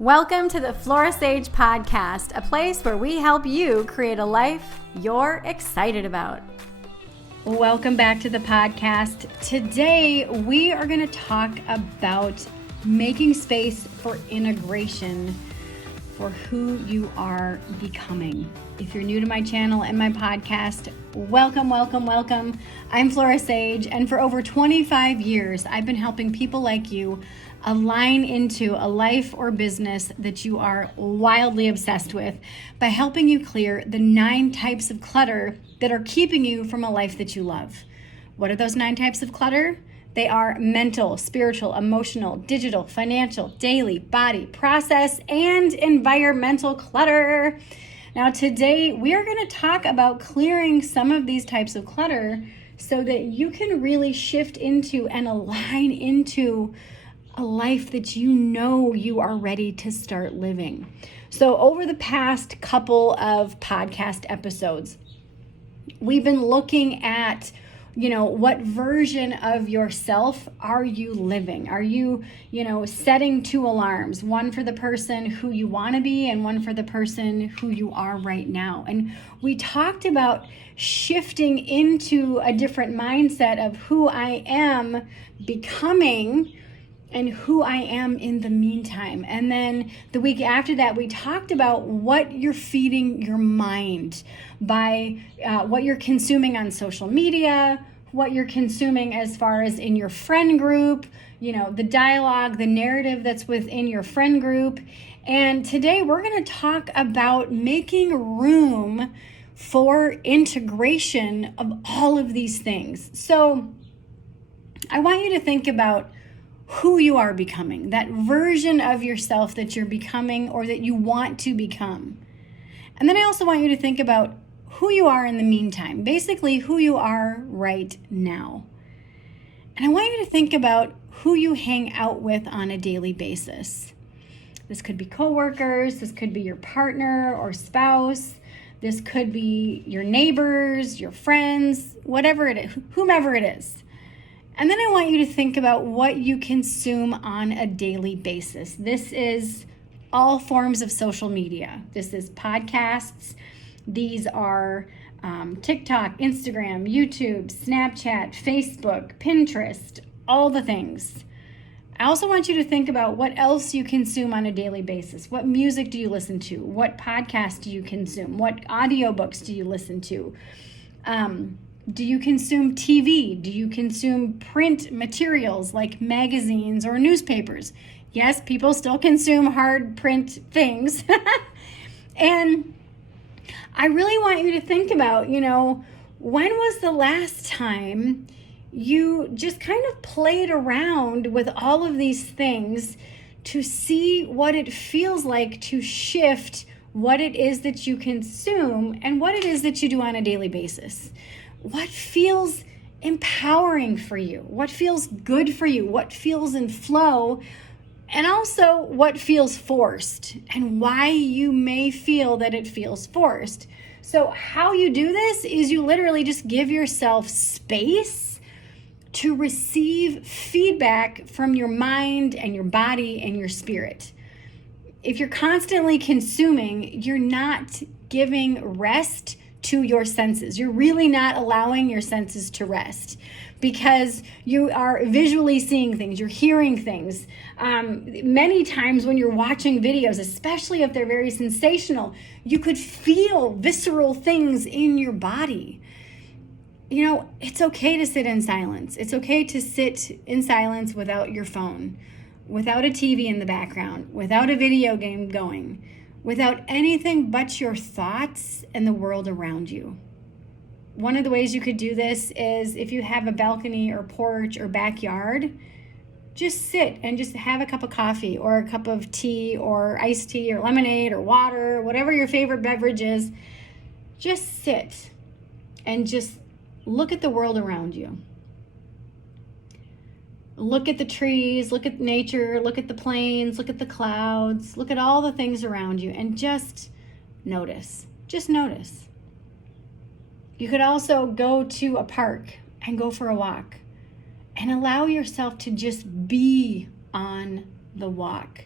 Welcome to the Flora podcast, a place where we help you create a life you're excited about. Welcome back to the podcast. Today, we are going to talk about making space for integration for who you are becoming. If you're new to my channel and my podcast, welcome. I'm Flora Sage, and for over 25 years, I've been helping people like you align into a life or business that you are wildly obsessed with by helping you clear the 9 types of clutter that are keeping you from a life that you love. What are those 9 types of clutter? They are mental, spiritual, emotional, digital, financial, daily, body, process, and environmental clutter. Now today we are going to talk about clearing some of these types of clutter so that you can really shift into and align into a life that you know you are ready to start living. So over the past couple of podcast episodes, we've been looking at, what version of yourself are you living? Are you, setting 2 alarms, one for the person who you want to be and one for the person who you are right now? And we talked about shifting into a different mindset of who I am becoming and who I am in the meantime. And then the week after that, we talked about what you're feeding your mind by what you're consuming on social media, what you're consuming as far as in your friend group, the dialogue, the narrative that's within your friend group. And today we're going to talk about making room for integration of all of these things. So I want you to think about who you are becoming, that version of yourself that you're becoming or that you want to become. And then I also want you to think about who you are in the meantime, basically who you are right now. And I want you to think about who you hang out with on a daily basis. This could be coworkers, this could be your partner or spouse, this could be your neighbors, your friends, whatever it is, whomever it is. And then I want you to think about what you consume on a daily basis. This is all forms of social media. This is podcasts. These are TikTok, Instagram, YouTube, Snapchat, Facebook, Pinterest, all the things. I also want you to think about what else you consume on a daily basis. What music do you listen to? What podcasts do you consume? What audiobooks do you listen to? Do you consume TV? Do you consume print materials like magazines or newspapers? Yes, people still consume hard print things. And I really want you to think about, when was the last time you just kind of played around with all of these things to see what it feels like to shift what it is that you consume and what it is that you do on a daily basis? What feels empowering for you? What feels good for you? What feels in flow? And also what feels forced and why you may feel that it feels forced. So how you do this is you literally just give yourself space to receive feedback from your mind and your body and your spirit. If you're constantly consuming, you're not giving rest to your senses. You're really not allowing your senses to rest because you are visually seeing things, you're hearing things. Many times when you're watching videos, especially if they're very sensational, you could feel visceral things in your body. It's okay to sit in silence. It's okay to sit in silence without your phone, without a TV in the background, without a video game going, without anything but your thoughts and the world around you. One of the ways you could do this is if you have a balcony or porch or backyard, just sit and just have a cup of coffee or a cup of tea or iced tea or lemonade or water, whatever your favorite beverage is. Just sit and just look at the world around you. Look at the trees, look at nature, look at the plains, look at the clouds, look at all the things around you and just notice. Just notice. You could also go to a park and go for a walk and allow yourself to just be on the walk.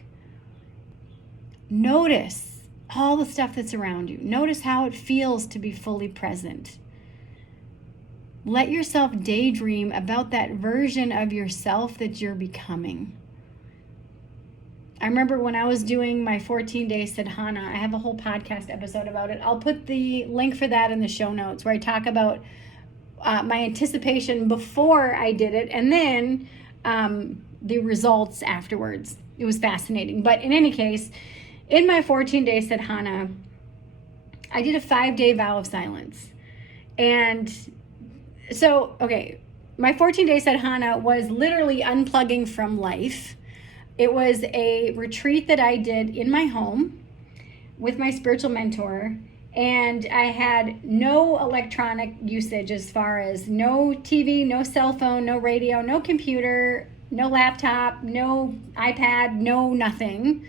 Notice all the stuff that's around you. Notice how it feels to be fully present. Let yourself daydream about that version of yourself that you're becoming. I remember when I was doing my 14-day sadhana, I have a whole podcast episode about it. I'll put the link for that in the show notes, where I talk about my anticipation before I did it, and then the results afterwards. It was fascinating. But in any case, in my 14-day sadhana, I did a 5-day vow of silence. And so, okay, my 14-day sadhana was literally unplugging from life. It was a retreat that I did in my home with my spiritual mentor, and I had no electronic usage, as far as no TV, no cell phone, no radio, no computer, no laptop, no iPad, no nothing.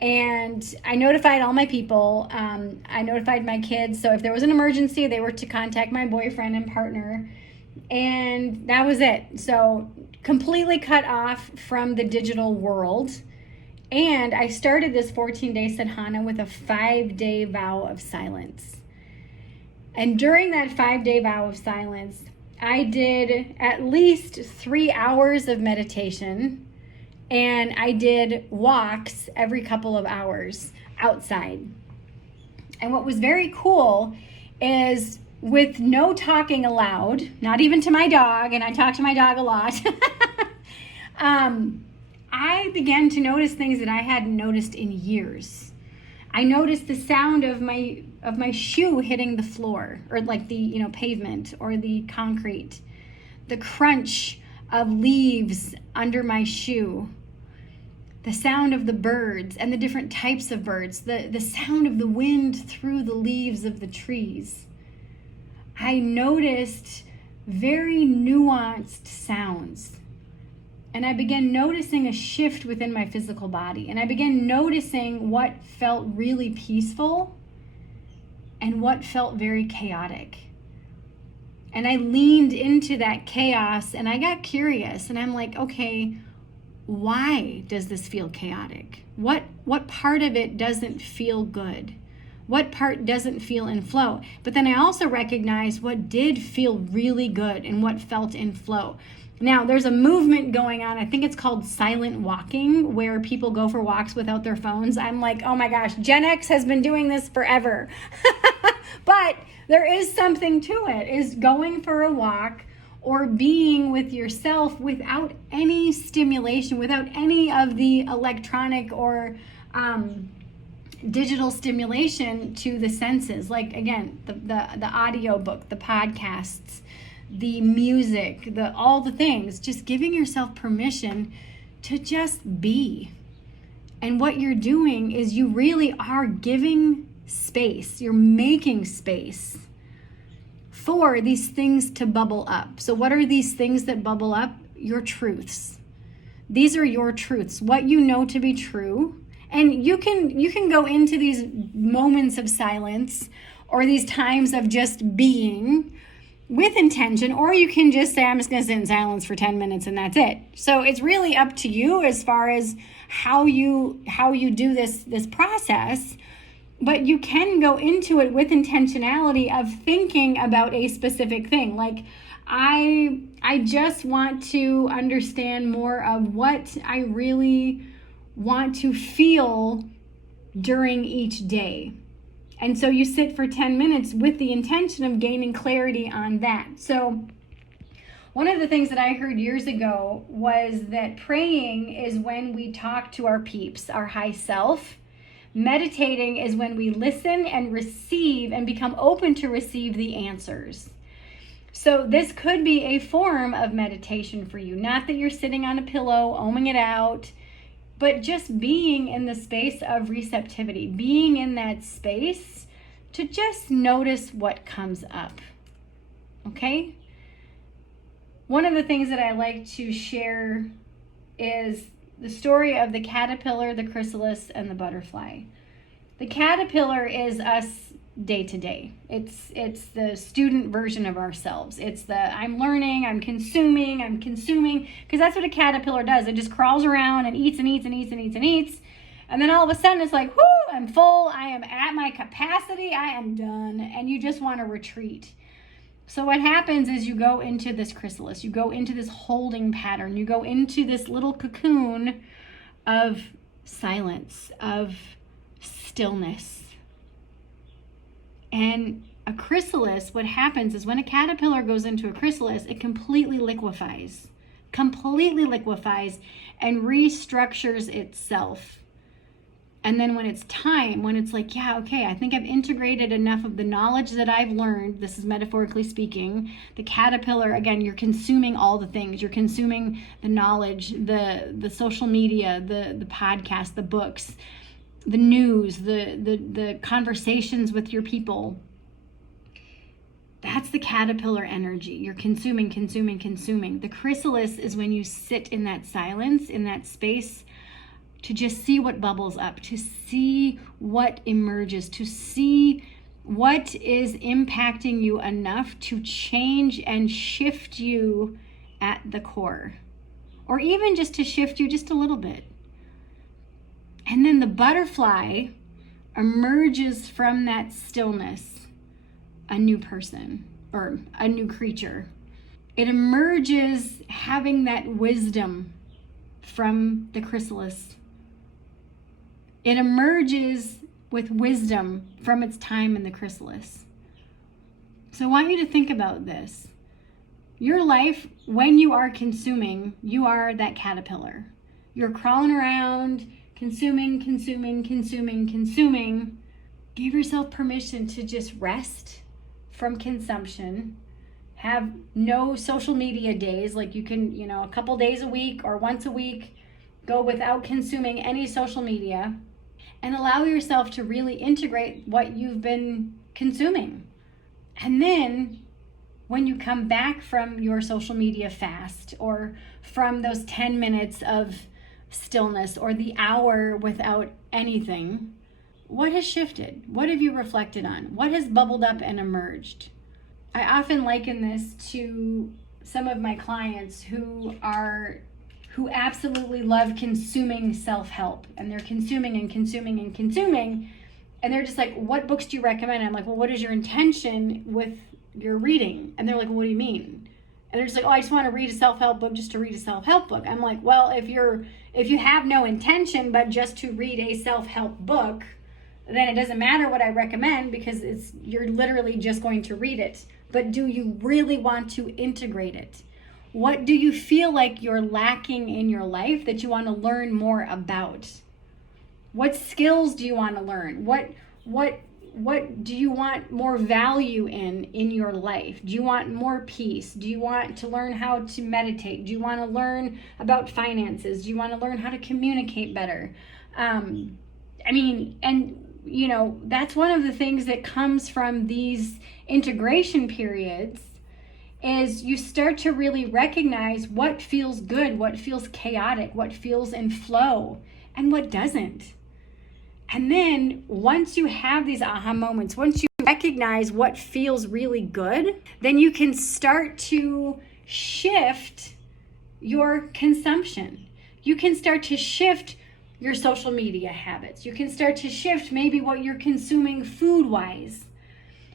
And I notified all my people. I notified my kids. So if there was an emergency, they were to contact my boyfriend and partner. And that was it. So completely cut off from the digital world. And I started this 14-day sadhana with a 5-day vow of silence. And during that 5-day vow of silence, I did at least 3 hours of meditation, and I did walks every couple of hours outside. And what was very cool is, with no talking allowed, not even to my dog, and I talk to my dog a lot, I began to notice things that I hadn't noticed in years. I noticed the sound of my shoe hitting the floor, or like the pavement or the concrete, the crunch of leaves under my shoe, the sound of the birds and the different types of birds, the sound of the wind through the leaves of the trees. I noticed very nuanced sounds. And I began noticing a shift within my physical body. And I began noticing what felt really peaceful and what felt very chaotic. And I leaned into that chaos, and I got curious, and I'm like, okay, why does this feel chaotic? What part of it doesn't feel good? What part doesn't feel in flow? But then I also recognized what did feel really good and what felt in flow. Now, there's a movement going on, I think it's called silent walking, where people go for walks without their phones. I'm like, oh my gosh, Gen X has been doing this forever. But there is something to it, is going for a walk or being with yourself without any stimulation, without any of the electronic or digital stimulation to the senses. Like, again, the audio book, the podcasts, the music, all the things, just giving yourself permission to just be. And what you're doing is you really are giving space. You're making space for these things to bubble up. So what are these things that bubble up? Your truths. These are your truths, what you know to be true. And you can go into these moments of silence or these times of just being with intention, or you can just say, I'm just going to sit in silence for 10 minutes and that's it. So it's really up to you as far as how you do this process, but you can go into it with intentionality of thinking about a specific thing. Like, I just want to understand more of what I really want to feel during each day. And so you sit for 10 minutes with the intention of gaining clarity on that. So one of the things that I heard years ago was that praying is when we talk to our peeps, our high self. Meditating is when we listen and receive and become open to receive the answers. So this could be a form of meditation for you. Not that you're sitting on a pillow, oming it out, but just being in the space of receptivity, being in that space to just notice what comes up. Okay? One of the things that I like to share is the story of the caterpillar, the chrysalis, and the butterfly. The caterpillar is us day to day. It's the student version of ourselves. It's the I'm learning, I'm consuming, because that's what a caterpillar does. It just crawls around and eats and eats and eats and eats and eats. And then all of a sudden it's like, whoo, I'm full. I am at my capacity. I am done. And you just want to retreat. So what happens is you go into this chrysalis, you go into this holding pattern, you go into this little cocoon of silence, of stillness. And a chrysalis, what happens is when a caterpillar goes into a chrysalis, it completely liquefies and restructures itself. And then when it's time, when it's like, yeah, okay, I think I've integrated enough of the knowledge that I've learned, this is metaphorically speaking, the caterpillar, again, you're consuming all the things. You're consuming the knowledge, the social media, the podcast, the books, the news, the conversations with your people. That's the caterpillar energy. You're consuming. The chrysalis is when you sit in that silence, in that space, to just see what bubbles up, to see what emerges, to see what is impacting you enough to change and shift you at the core, or even just to shift you just a little bit. And then the butterfly emerges from that stillness, a new person or a new creature. It emerges having that wisdom from the chrysalis. It emerges with wisdom from its time in the chrysalis. So I want you to think about this. Your life, when you are consuming, you are that caterpillar. You're crawling around, consuming. Give yourself permission to just rest from consumption. Have no social media days, like you can, a couple days a week or once a week, go without consuming any social media. And allow yourself to really integrate what you've been consuming. And then when you come back from your social media fast, or from those 10 minutes of stillness, or the hour without anything, what has shifted? What have you reflected on? What has bubbled up and emerged? I often liken this to some of my clients who absolutely love consuming self-help, and they're consuming, and they're just like, what books do you recommend? And I'm like, well, what is your intention with your reading? And they're like, well, what do you mean? And they're just like, oh, I just want to read a self-help book just to read a self-help book. I'm like, well, if you have no intention but just to read a self-help book, then it doesn't matter what I recommend, because you're literally just going to read it. But do you really want to integrate it? What do you feel like you're lacking in your life that you want to learn more about? What skills do you want to learn? What do you want more value in your life? Do you want more peace? Do you want to learn how to meditate? Do you want to learn about finances? Do you want to learn how to communicate better? That's one of the things that comes from these integration periods, is you start to really recognize what feels good, what feels chaotic, what feels in flow, and what doesn't. And then once you have these aha moments, once you recognize what feels really good, then you can start to shift your consumption. You can start to shift your social media habits. You can start to shift maybe what you're consuming food-wise.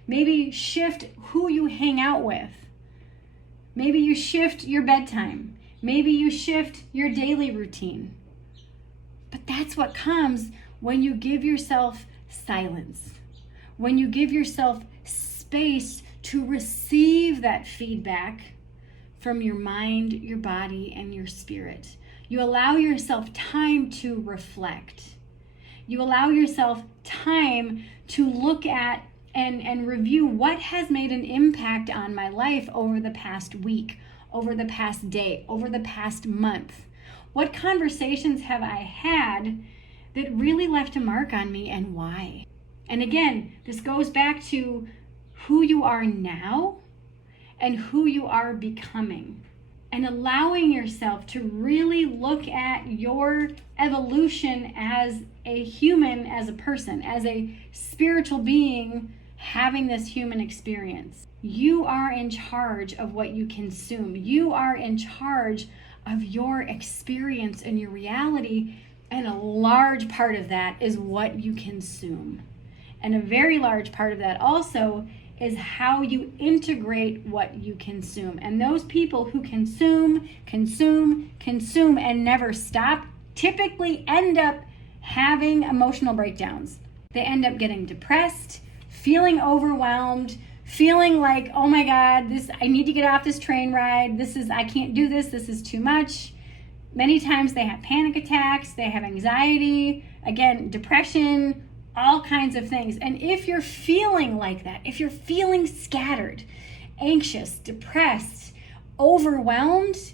Maybe shift who you hang out with. Maybe you shift your bedtime. Maybe you shift your daily routine. But that's what comes when you give yourself silence, when you give yourself space to receive that feedback from your mind, your body, and your spirit. You allow yourself time to reflect. You allow yourself time to look at and review what has made an impact on my life over the past week, over the past day, over the past month. What conversations have I had that really left a mark on me, and why? And again, this goes back to who you are now and who you are becoming, and allowing yourself to really look at your evolution as a human, as a person, as a spiritual being having this human experience. You are in charge of what you consume. You are in charge of your experience and your reality, And a large part of that is what you consume. And a very large part of that also is how you integrate what you consume. And those people who consume, and never stop typically end up having emotional breakdowns. They end up getting depressed, feeling overwhelmed, feeling like, oh my God, I need to get off this train ride. I can't do this. This is too much. Many times they have panic attacks, they have anxiety, again, depression, all kinds of things. And if you're feeling like that, if you're feeling scattered, anxious, depressed, overwhelmed,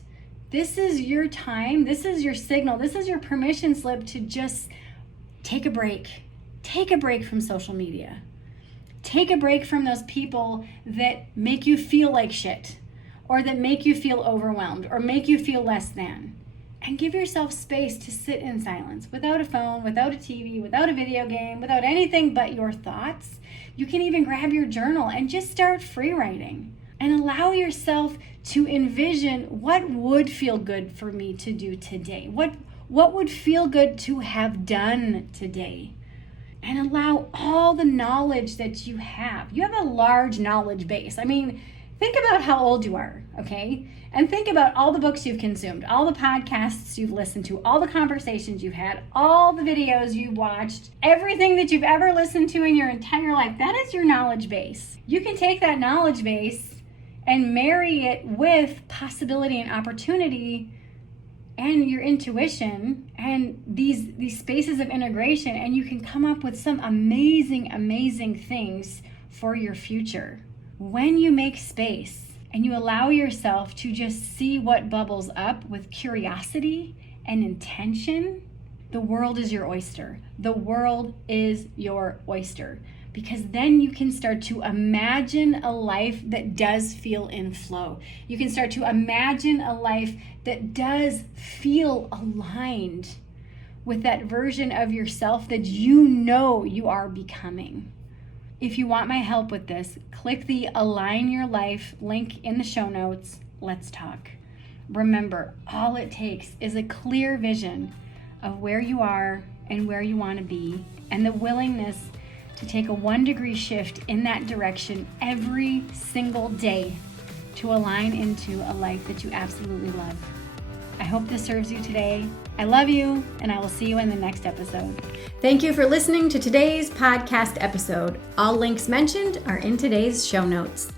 this is your time, this is your signal, this is your permission slip to just take a break. Take a break from social media. Take a break from those people that make you feel like shit, or that make you feel overwhelmed, or make you feel less than. And give yourself space to sit in silence, without a phone, without a TV, without a video game, without anything but your thoughts. You can even grab your journal and just start free writing. And allow yourself to envision what would feel good for me to do today. What would feel good to have done today? And allow all the knowledge that you have. You have a large knowledge base. I mean, think about how old you are, okay? And think about all the books you've consumed, all the podcasts you've listened to, all the conversations you've had, all the videos you've watched, everything that you've ever listened to in your entire life. That is your knowledge base. You can take that knowledge base and marry it with possibility and opportunity and your intuition and these spaces of integration, and you can come up with some amazing things for your future. When you make space and you allow yourself to just see what bubbles up with curiosity and intention, the world is your oyster. The world is your oyster. Because then you can start to imagine a life that does feel in flow. You can start to imagine a life that does feel aligned with that version of yourself that you know you are becoming. If you want my help with this, click the Align Your Life link in the show notes. Let's talk. Remember, all it takes is a clear vision of where you are and where you want to be, and the willingness to take a 1-degree shift in that direction every single day to align into a life that you absolutely love. I hope this serves you today. I love you, and I will see you in the next episode. Thank you for listening to today's podcast episode. All links mentioned are in today's show notes.